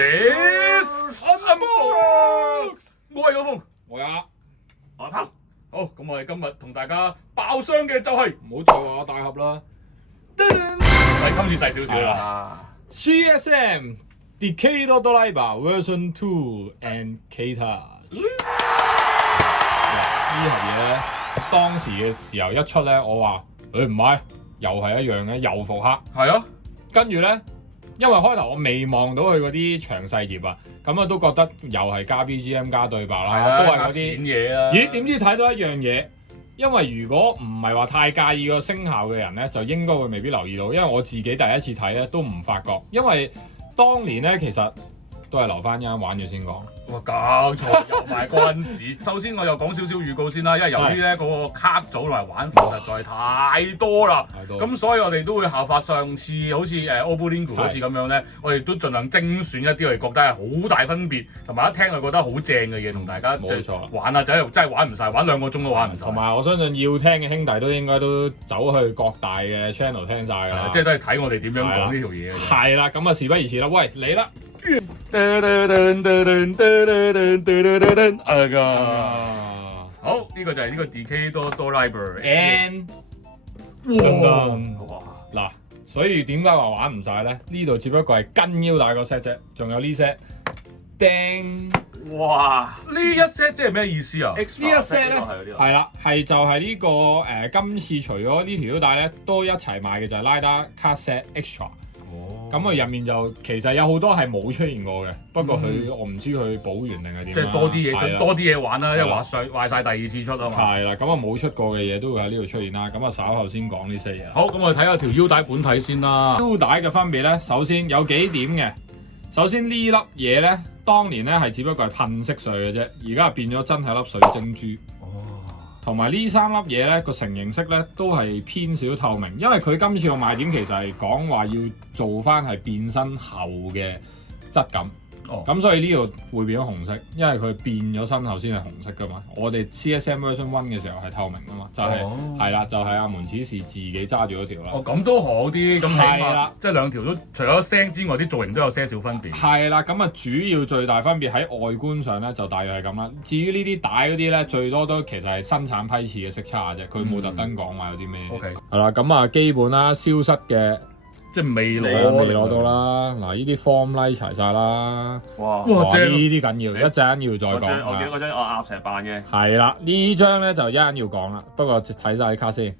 Let's unbox。我係老風，我有啊，我係炮。好，咁我哋今日同大家爆箱嘅就係，唔好再話我大盒啦。係今次細少少啦。CSM Decade Driver Version 2 and K-Touch。呢盒嘢咧，當時嘅時候一出咧，我話唔買，又係一樣嘅，又復刻。係啊，跟住咧，因為開頭我未望到佢嗰啲詳細頁啊，咁啊都覺得又係加 BGM 加對白啦，都係嗰啲嘢啦。咦？點知睇到一樣嘢？因為如果唔係話太介意個聲效嘅人咧，就應該會未必留意到。因為我自己第一次睇咧都唔發覺，因為當年咧其實都係留翻一陣玩咗先講。哇！搞錯，又賣關子。首先我又講少少預告先啦，因為由於咧嗰個卡組同埋玩法實在太多啦，咁所以我哋都會效法上次好似Obulingu 嗰次咁樣咧，我哋都盡量精選一啲我哋覺得係好大分別，同埋一聽就覺得好正嘅嘢，同大家冇錯玩啊！真係玩唔晒，玩2個鐘都玩唔晒。同埋我相信要聽嘅兄弟都應該都走去各大嘅 channel 聽晒㗎啦，即係都係睇我哋點樣講呢條嘢嘅啫。係啦，咁啊事不宜遲啦，喂嚟啦！好，呢個就係呢個 Decade Driver and 哇！嗱，所以點解話玩唔晒咧？呢度只不過係跟腰帶個 set 啫，仲有呢 set 釘。哇！呢一 set 即係咩意思啊？呢一 set 咧係啦，係就係呢個今次除咗呢條腰帶咧，都一齊賣嘅就係 Rider Card Set Extra。咁啊入面就其實有好多係冇出現過嘅，不過我唔知佢補完定係點。即係多啲嘢，多啲嘢玩啦，因為壞晒第二次出啊嘛。係啦，咁啊冇出過嘅嘢都會喺呢度出現啦。咁啊稍後先講呢些嘢。好，咁我哋睇下條腰帶本體先啦。腰帶嘅分別咧，首先有幾點嘅。首先呢粒嘢咧，當年咧係只不過係噴色碎嘅啫，而家變咗真係粒水晶珠。同埋呢3粒嘢咧個成形色咧都係偏少透明，因為佢今次個賣點其實係講話要做翻係變身後嘅質感。咁所以呢度會變咗紅色，因為佢變咗身後先係紅色噶嘛。我哋 CSM Version 1嘅時候係透明噶嘛，就係啦，就係阿門此士自己揸住嗰條啦。咁都好啲，咁起係啦，即係兩條都除咗聲之外，啲造型都有些少分別。係啦，咁啊主要最大分別喺外觀上咧，就大約係咁啦。至於呢啲帶嗰啲咧，最多都其實係生產批次嘅色差啫，佢冇特登講話有啲咩。OK，係啦，咁啊基本啦，消失嘅。即係未攞到啦，嗱呢啲 form light 齊晒啦，哇！呢啲緊要，一陣要再講。我見到嗰張我鴨成扮嘅。係啦，呢張咧就一陣要講啦，不過睇晒啲卡先。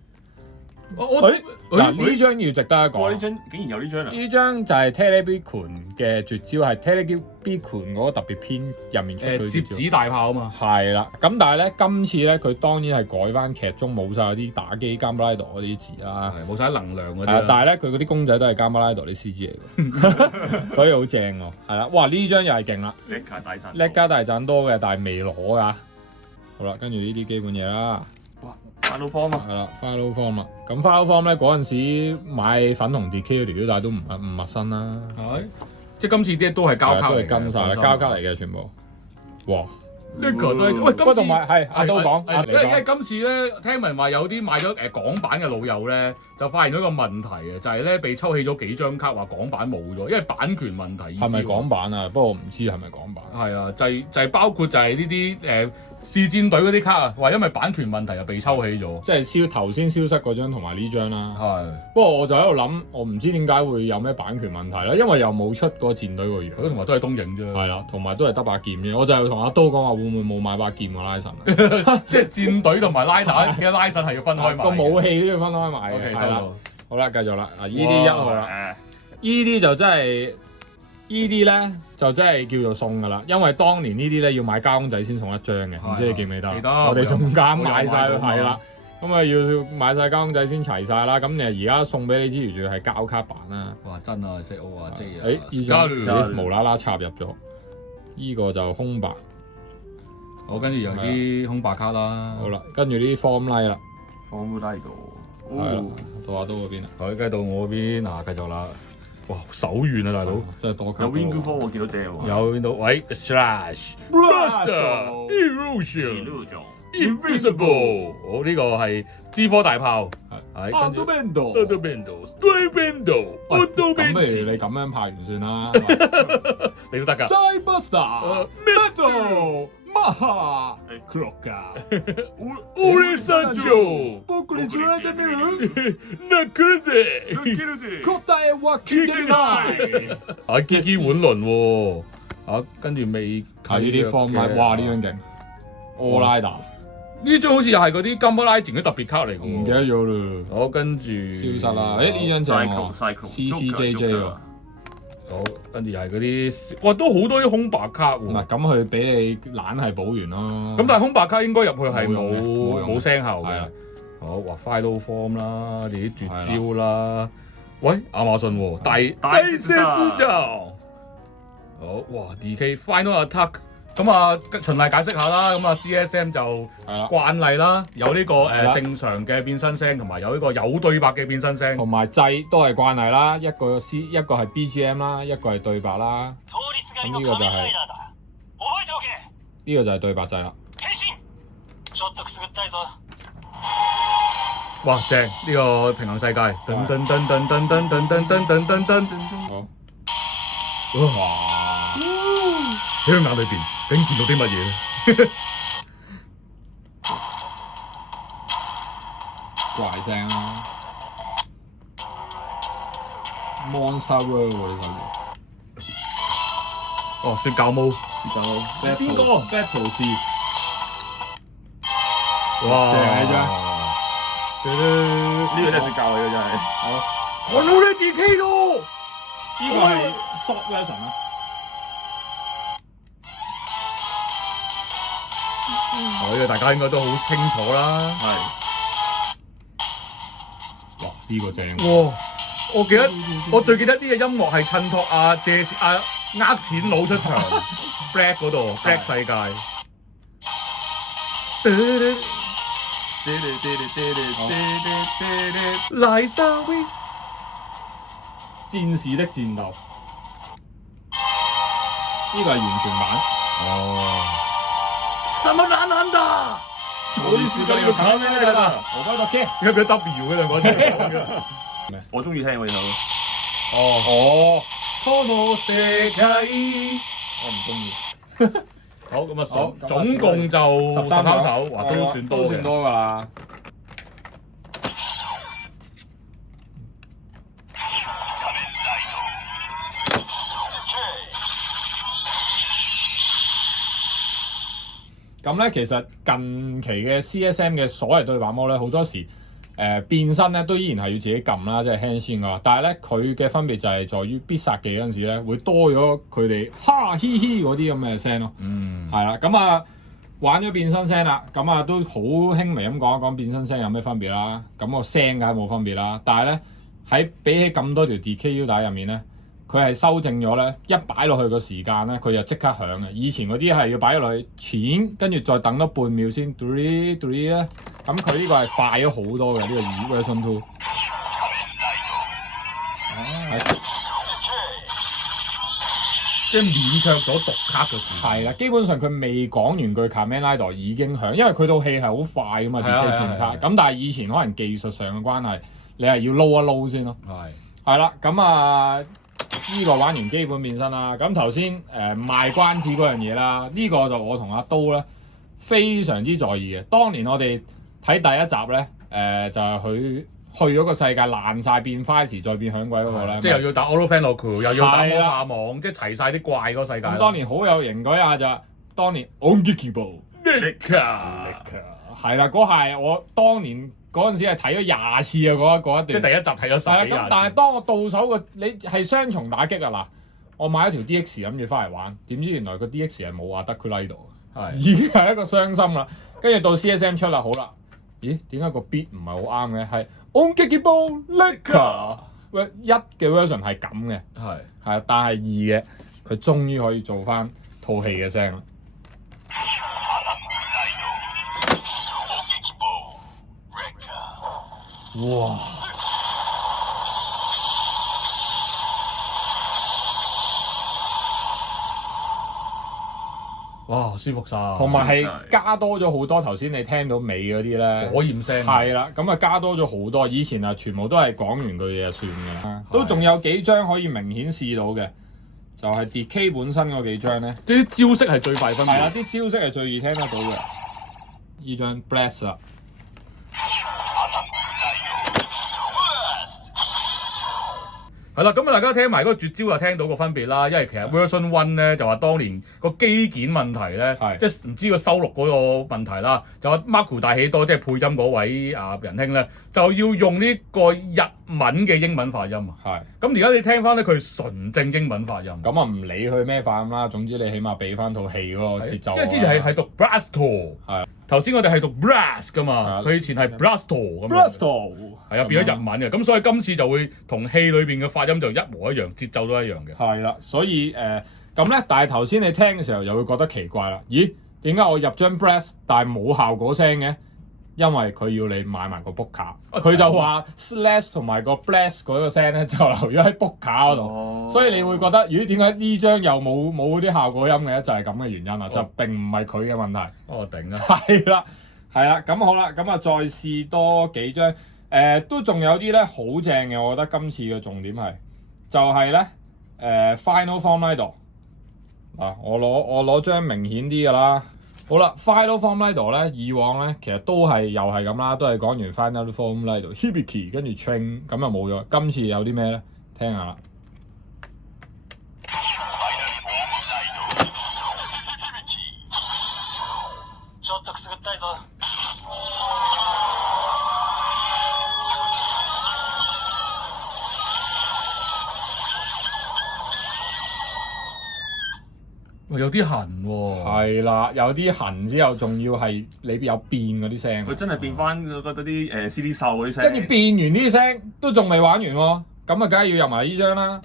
嗱呢張要值得一講。呢張竟然有呢張啊！呢張就係 Telebicon 嘅絕招，係 Telebicon 嗰個特別篇入面出嘅摺紙大炮啊嘛。係啦，咁但係咧今次咧佢當然係改翻劇中冇晒嗰啲打機 Gameblade 嗰啲字啦，冇晒能量嗰啲。但係咧佢嗰啲公仔都係 Gameblade 啲 CG 嚟嘅，所以好正喎。係啦，哇呢張又係勁啦，叻加大盞多嘅，但係未攞㗎。好啦，跟住呢啲基本嘢啦。Final Form 啊，係啦 ，Final Form 啦。咁 Final Form 咧嗰陣時買粉紅 DK 條腰帶都唔陌生啦。係，即係今次啲都係膠卡嚟嘅，都係跟晒啦，膠卡嚟嘅全部。哇！呢個都係，喂，今次同埋係阿都講，因為今次咧聽聞話有啲買咗港版嘅老友咧，就發現咗一個問題啊，就係咧被抽起咗幾張卡，話港版冇咗，因為版權問題。係咪港版啊？不過我唔知係咪港版。係啊，就係包括就係呢啲試戰隊嗰啲卡啊，話因為版權問題又被抽起咗。即係頭先消失嗰張同埋呢張啦。係。不過我就喺度諗，我唔知點解會有咩版權問題啦，因為又冇出過戰隊個樣，同埋都係東映啫。係啦，同埋都係得把劍嘅。我就係同阿都講話，會唔會冇買把劍嘅拉神？即係戰隊同埋拉打嘅拉神係要分開買。個武器都要分開買嘅。係啦。好啦，繼續啦。啊，呢啲1號啦。呢啲就真係，呢啲咧就真係叫做送㗎啦。因為當年呢啲咧要買膠公仔先送一張嘅，唔知你記唔記得？記得。我哋仲加買晒，係啦。咁啊要買晒膠公仔先齊晒啦。咁你而家送俾你之餘，仲要係膠卡版啦。哇！真啊，石澳啊，即係。呢張無啦啦插入咗，呢個就空白。好，跟住有啲空白卡啦。好啦，跟住呢啲 form light 啦。form light 到阿都嗰邊啦。好，跟住到我嗰邊嗱，繼續啦。哇，手軟啊，大佬，真係多卡。有 Wingu Form 我見到正喎。有邊度？喂 ，Slash Blaster Erosion。Invisible，好呢個係支科大炮，係跟住 Auto 咁不如你咁樣派完算啦，你都得㗎。Cyberstar Metal Maha Kroka Orisanjo， Kotae wa Kikenai 啊，Gigi 碗輪喎，啊跟住未睇呢啲 form 咪，哇呢張勁 All Rider 呢張好似又係嗰啲金波拉前嘅特別卡嚟㗎喎，唔記得咗啦，好跟住消失啦，誒呢張正喎 CCJJ 喎。好，跟住又係嗰啲，哇，都好多啲空白卡喎。嗱，咁佢俾你懶係補完咯。咁但係空白卡應該入去係冇用嘅冇聲效嘅係啊。好，哇 Final Form 啦，你啲絕招啦。喂，亞馬遜喎，大知道。好，哇 DK Final Attack。咁啊，循例解釋下啦。咁啊 CSM 就係啦，慣例啦，有呢個係啦正常嘅變身聲，同埋有呢個有對白嘅變身聲。同埋掣都係慣例啦，一個係 BGM 啦，一個係對白啦。咁呢個就係對白掣啦。哇，正！呢個平衡世界，噔噔噔噔噔噔噔噔噔噔噔噔。好，哇！喺佢眼裏邊，究竟見到啲乜嘢咧？怪聲啦，Monster World 喎呢首歌。哦，雪教毛，邊個 Battle 是哇！正啊呢呢個真係雪教嚟嘅真係。看到你 DK 咯！呢個係 short version 啦。呢個大家應該都好清楚啦。係。哇！呢個正。哇！我最記得呢個音樂係襯托借錢呃錢佬出場，Black 嗰度 Black 世界。來沙威戰士的戰鬥，呢個係完全版。哦，什麼難難的？我啲時間要睇咩嚟㗎？我開個 K，而家變咗 W 嘅兩個字。我中意聽喎呢首。哦，この世界我唔中意。好咁啊，好總共就13拋手，哇，都算多嘅。都算多㗎啦。咁咧，其實近期嘅 CSM 嘅所謂對白魔咧，好多時變身咧都依然係要自己撳啦，即係 hand 先㗎。但係咧，佢嘅分別就係在於必殺技嗰陣時咧，會多咗佢哋哈嘻嘻嗰啲咁嘅聲咯。係啦，咁啊玩咗變身聲啦，咁啊都好輕微咁講一講變身聲有咩分別啦。咁個聲梗係冇分別啦，但係咧喺比起咁多條 DK 腰帶入面咧，佢係修正咗咧，一擺落去個時間咧，佢就即刻響嘅。以前嗰啲係要擺落去錢，跟住再等多半秒先 three 咧。咁佢呢個係快咗好多嘅呢個version 2。即係勉強咗讀卡嘅時間。係啦，基本上佢未講完句 Kamen Rider 已經響，因為佢套戲係好快噶嘛 DK 轉卡。咁但係以前可能技術上嘅關係，你係要撈一撈先咯。係啦，咁啊呢個玩完基本變身啦。咁頭先賣關子嗰樣嘢啦，呢個就我同阿刀咧非常之在意嘅。當年我哋睇第一集咧，就係佢去咗個世界爛晒變花時再變響鬼嗰個咧，即係又要打 Auto Fan Local，又要打魔法網，即係齊晒啲怪嗰個世界。咁當年好有型嗰下就當年 Ongikibo Nika 係啦，嗰下我當年嗰陣時係睇咗20次啊嗰一段。即係第一集睇咗10幾咁但係當我到手個你係雙重打擊啊嗱，我買咗條 DX 諗住翻嚟玩，點知原來個 DX 係冇話得佢拉到，已經係一個傷心啦。跟住到 CSM 出啦，好啦，咦？點解個 beat 唔係好啱嘅？係 Ongikibo Nika 一嘅 version 係咁嘅，係，但係二嘅佢終於可以做翻套戲嘅聲啦。哇！哇，舒服晒。同埋係加多咗好多頭先你聽到尾嗰啲咧，火焰聲。係啦，咁啊加多咗好多。以前啊全部都係講完句嘢就算嘅啦，都仲有幾張可以明顯試到嘅，就係 DK 本身嗰幾張咧。啲招式係最快分別。係啦，啲招式係最易聽得到嘅。呢張 Bless 啦。係啦，咁啊大家聽埋嗰個絕招就聽到個分別啦，因為其實 Version One 咧就話當年個機件問題咧，即係唔知個收錄嗰個問題啦，就話 Marco 大喜多即係配音嗰位仁兄咧，就要用呢個日文嘅英文發音啊。係。咁而家你聽翻咧，佢係純正英文發音。咁啊唔理佢咩發音啦，總之你起碼俾翻套戲嗰個節奏。因為之前係讀 Blasto。係。頭先我哋係讀 Blast 噶嘛，佢以前係 Blasto 咁。Blasto 係啊，變咗日文嘅，咁所以今次就會同戲裏邊嘅發音就一模一樣，節奏都一樣嘅。係啦，所以咁咧，但係頭先你聽嘅時候又會覺得奇怪啦。咦？點解我入張 Blast 但係冇效果聲嘅？因為佢要你買埋個 book 卡，佢就話 slash 同埋個 blast 嗰個聲咧就留咗喺 book 卡嗰度，所以你會覺得咦點解呢張又冇啲效果音嘅？就係咁嘅原因啦，就並唔係佢嘅問題。頂啊！係啦，咁好啦，咁啊再試多幾張，都仲有啲咧好正嘅，我覺得今次嘅重點係就係咧Final Form Idol 嗱，我攞張明顯啲㗎啦。好啦 ，Final Form Idol 咧，以往咧其實都係又係咁啦，都係講完 Final Form Idol Hibiki 跟住 Train 咁就冇咗。今次有啲咩咧？聽下啦。有啲痕喎。係啦，有啲痕之後，仲要係你有變嗰啲聲。佢真係變翻嗰啲CD 秀嗰啲聲。跟住變完啲聲都仲未玩完喎，咁啊梗係要入埋呢張啦。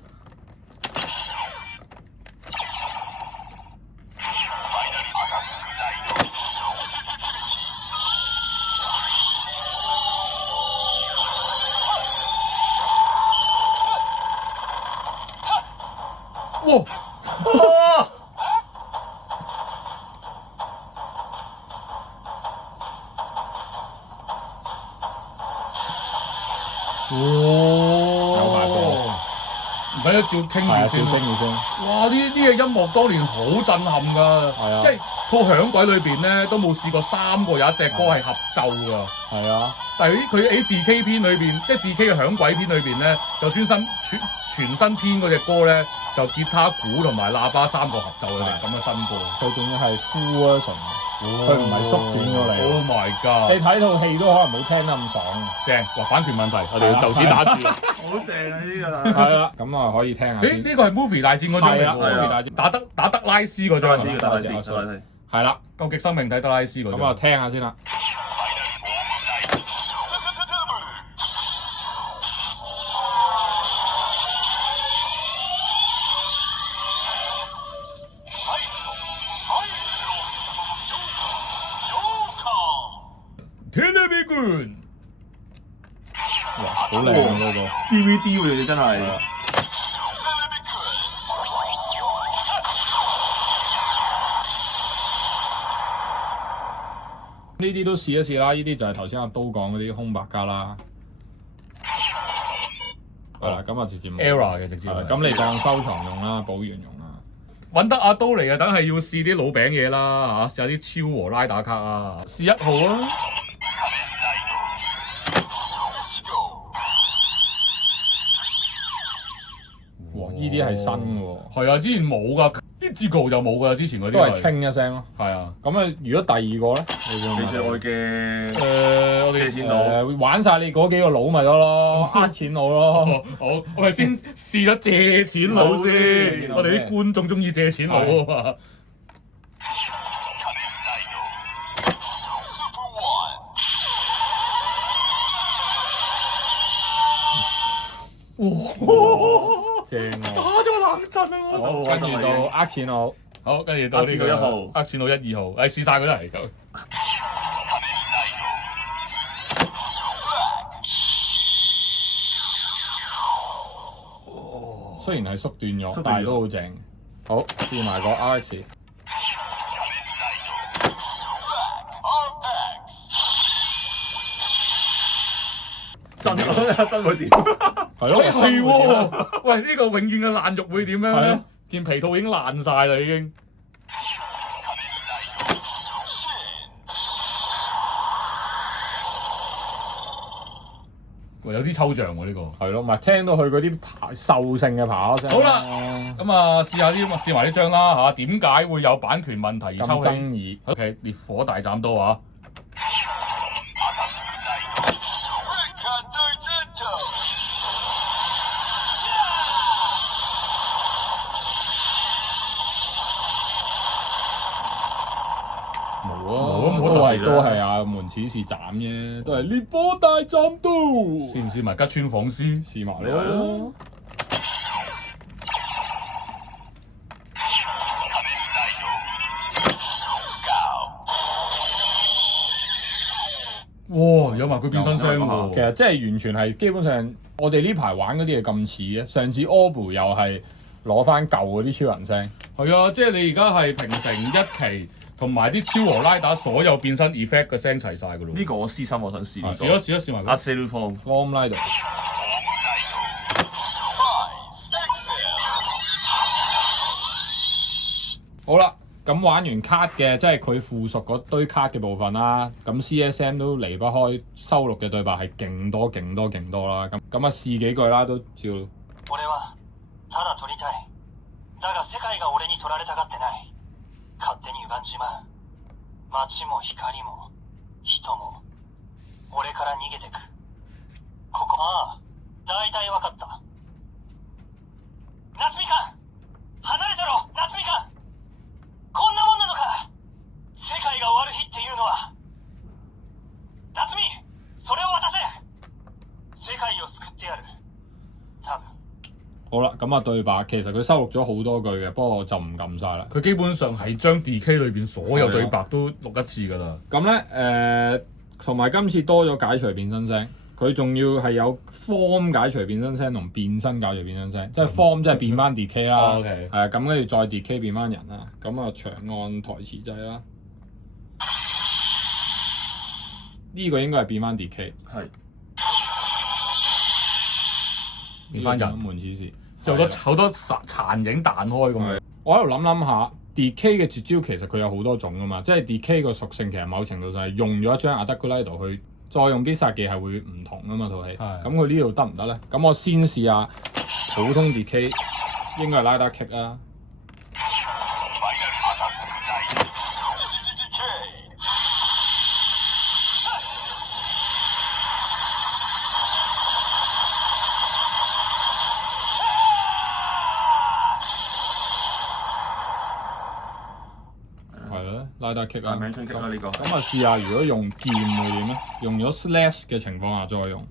哇！有埋波，唔係一照傾住先。哇！呢個音樂當年好震撼㗎，即係套響鬼裏邊咧都冇試過3個有一隻歌係合奏㗎。係啊，但係佢喺 DK 篇裏邊，即係 DK 嘅響鬼篇裏邊咧，就專心全新編嗰隻歌咧，就吉他、鼓同埋喇叭3個合奏嘅咁嘅新歌。佢仲要係 full version，佢唔係縮短咗嚟。Oh my god！你睇套戲都可能冇聽得咁爽。正，哇！版權問題，我哋要就此打住。好正啊！呢個係啦，咁啊可以聽下先。呢個係 Movie 大戰嗰張嚟喎，Movie大戰打德拉斯嗰張。係啦，究極生命睇德拉斯嗰張。咁啊聽下先啦。哇，好靚啊嗰個 DVD 喎，你真係。呢啲都試一試啦，呢啲就係頭先阿刀講嗰啲空白加啦。係啦，咁啊直接冇。Era 嘅直接。咁你當收藏用啦，保原用啦。揾得阿刀嚟嘅，梗係要試啲老餅嘢啦嚇，試下啲超和拉打卡啊，試1號啊！哇！呢啲係新嘅喎。係啊，之前冇㗎，啲 Zico 就冇㗎，之前嗰啲都係清一聲咯。係啊。咁啊，如果第二個咧，你最愛嘅我哋借錢佬玩晒你嗰幾個佬咪得咯，呃錢佬咯。好，我哋先試咗借錢佬先，我哋啲觀眾中意借錢佬啊嘛。哇！正喎，打咗個冷震啊！好，跟住到呃錢佬，好，跟住到呢個1號，呃錢佬1、2號，試晒佢都係咁。雖然係縮短咗，但係都好正。好，試埋個 RX。真會點？係咯，係喎，喂呢個永遠嘅爛肉會點樣咧係咯？件皮套已經爛晒啦已經。喂，有啲抽象喎呢個。係咯，咪聽到佢嗰啲獸性嘅爬聲。好啦，咁啊試下啲試埋呢張啦嚇，點解會有版權問題而咁抽起爭議。 ？OK，烈火大斬刀啊！都係啊門此士斬啫，都係烈火大斬刀。試唔試埋吉川晃司？試埋咯。哇！有埋佢變身聲喎。其實即係完全係基本上，我哋呢排玩嗰啲嘢咁似嘅。上次 Orb 又係攞翻舊嗰啲超人聲。係啊，即係你而家係平成一期同埋啲超和拉打所有變身 effect 嘅聲齊晒㗎咯。呢個我私心我想試。試埋佢。阿 Sailor Form Rider。好啦，咁玩完卡嘅，即係佢附屬嗰堆卡嘅部分啦。咁 CSM 都離不開收錄嘅對白係勁多啦。咁啊試幾句啦，都照。俺はただ取りたい。だが世界が俺に取られたがってない。勝手に歪んじまう。街も光も人も俺から逃げてく。ここああ、大体わかった。夏みかん離れてろ夏みかんこんなもんなのか世界が終わる日っていうのは。夏みそれを渡せ世界を救ってやる多分。好啦，咁啊對白其實佢收錄咗好多句嘅，不過我就唔撳晒啦。佢基本上係將 DK 裏邊所有對白都錄一次㗎啦。咁咧同埋今次多咗解除變身聲，佢仲要係有 form 解除變身聲同變身解除變身聲，即係 form 即係變翻 DK 啦，OK 係啊，咁跟住再 DK 變翻人啦。咁啊長按台詞掣啦，呢個應該係變翻 DK， 係變翻人門此士，就好多殘影彈開咁樣。我喺度諗下 DK 嘅絕招其實佢有好多種噶嘛，即係 DK 個屬性其實某程度上係用咗一張阿德古拉度去再用必殺技係會唔同噶嘛套戲。咁佢呢度得唔得咧？咁我先試下普通 DK， 應該係拉打 kick 啊。拉打 kick 啦，名槍 kick 啦呢個。咁啊試下如果用劍會點咧？用咗 slash 嘅情況下再用。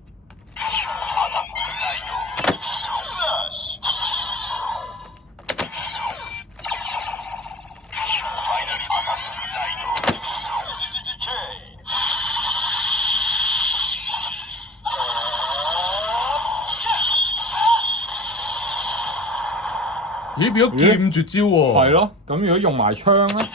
咦，變咗劍絕招喎！係咯，咁如果用埋槍咧？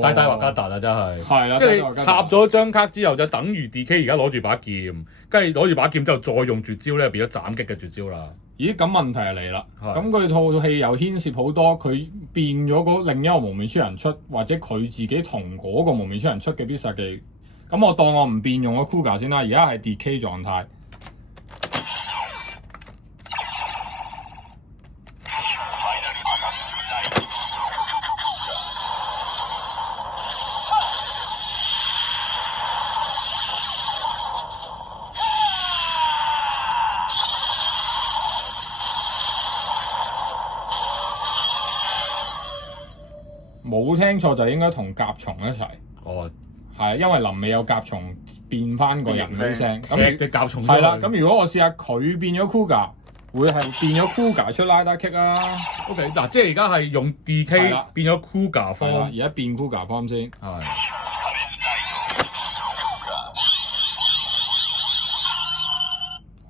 大大畫加達啊，真係。係啦，即係你插咗張卡之後，就等於 DK 而家攞住把劍，跟住攞住把劍之後再用絕招咧，變咗斬擊嘅絕招啦。咦，咁問題就嚟啦。咁佢套戲又牽涉好多，佢變咗嗰另一個無面超人出，或者佢自己同嗰個無面超人出嘅必殺技。咁我當我唔變用咗 Kuga 先啦，而家係 DK 狀態。冇聽錯就應該同甲蟲一齊。哦，係，因為臨尾有甲蟲變翻個人嗰啲聲。咁隻甲蟲係啦。咁如果我試下佢變咗 Kuga， 會係變咗 Kuga 出拉打 kick 啊。OK， 嗱，即係而家係用 DK 變咗 Kuga form，而家變 Kuga form 先。係。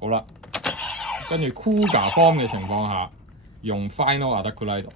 好啦，跟住 Kuga form 嘅情況下，用 Final Attack Glide。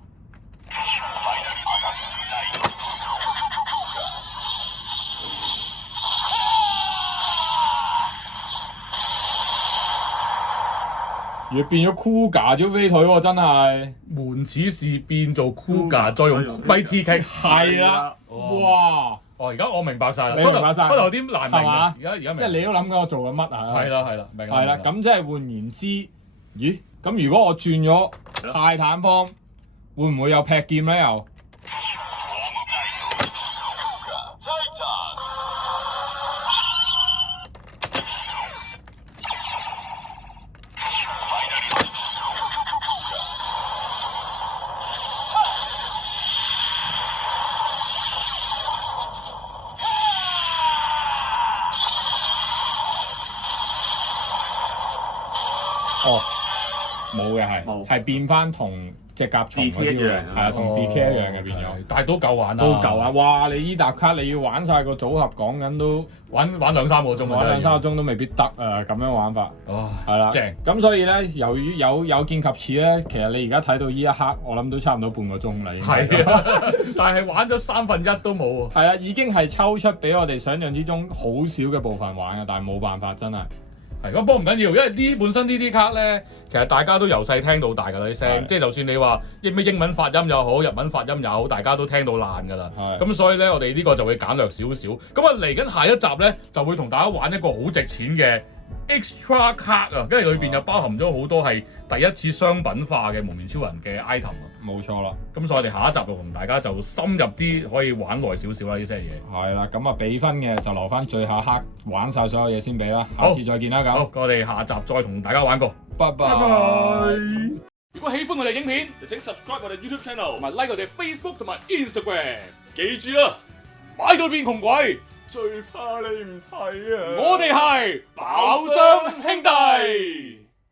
如果變咗 Kuga 招飛腿喎，真係門此事變做 Kuga，再用 Mighty Kick。係啦，哇！哦，而家我明白晒啦，你明白晒開頭有啲難明係嘛嘅，而家明。即係你都諗緊我做緊乜啊？係啦，明啦。係啦，咁即係換言之，咦？咁如果我轉咗泰坦方，會唔會有劈劍咧？又？哦，冇嘅係變翻同隻甲蟲嗰招嘅，係啊，同 DK 一樣嘅變咗，但係都夠玩啦。都夠啊！哇！你依沓卡你要玩晒個組合，講緊都玩2-3個鐘，玩2-3個鐘都未必得啊！咁樣玩法，係啦，正。咁所以咧，由於有見及此咧，其實你而家睇到依一刻，我諗都差唔多半個鐘啦。係啊，但係玩咗1/3都冇喎。係啊，已經係抽出比我哋想象之中好少嘅部分玩嘅，但係冇辦法真係。係咁，不過唔緊要，因為本身呢啲卡咧，其實大家都由細聽到大㗎啦啲聲，即係就算你話咩英文發音又好，日文發音又好，大家都聽到爛㗎啦。咁所以咧，我哋呢個就會簡略少少。咁啊，嚟緊下一集咧，就會同大家玩一個好值錢嘅 extra 卡啊，因為裏邊又包含咗好多係第一次商品化嘅蒙面超人嘅 item 啊。冇錯啦。咁所以我哋下一集就同大家就深入啲，可以玩耐少少啦呢些嘢。係啦，咁啊俾分嘅就留翻最後一刻玩晒所有嘢先俾啦。下次再見啦，咁。好，我哋下集再同大家玩過。拜拜。如果喜歡我哋影片，就請 subscribe 我哋 YouTube channel，同埋 like 我哋 Facebook 同埋 Instagram。記住啊，買到變窮鬼，最怕你唔睇啊！我哋係爆箱兄弟。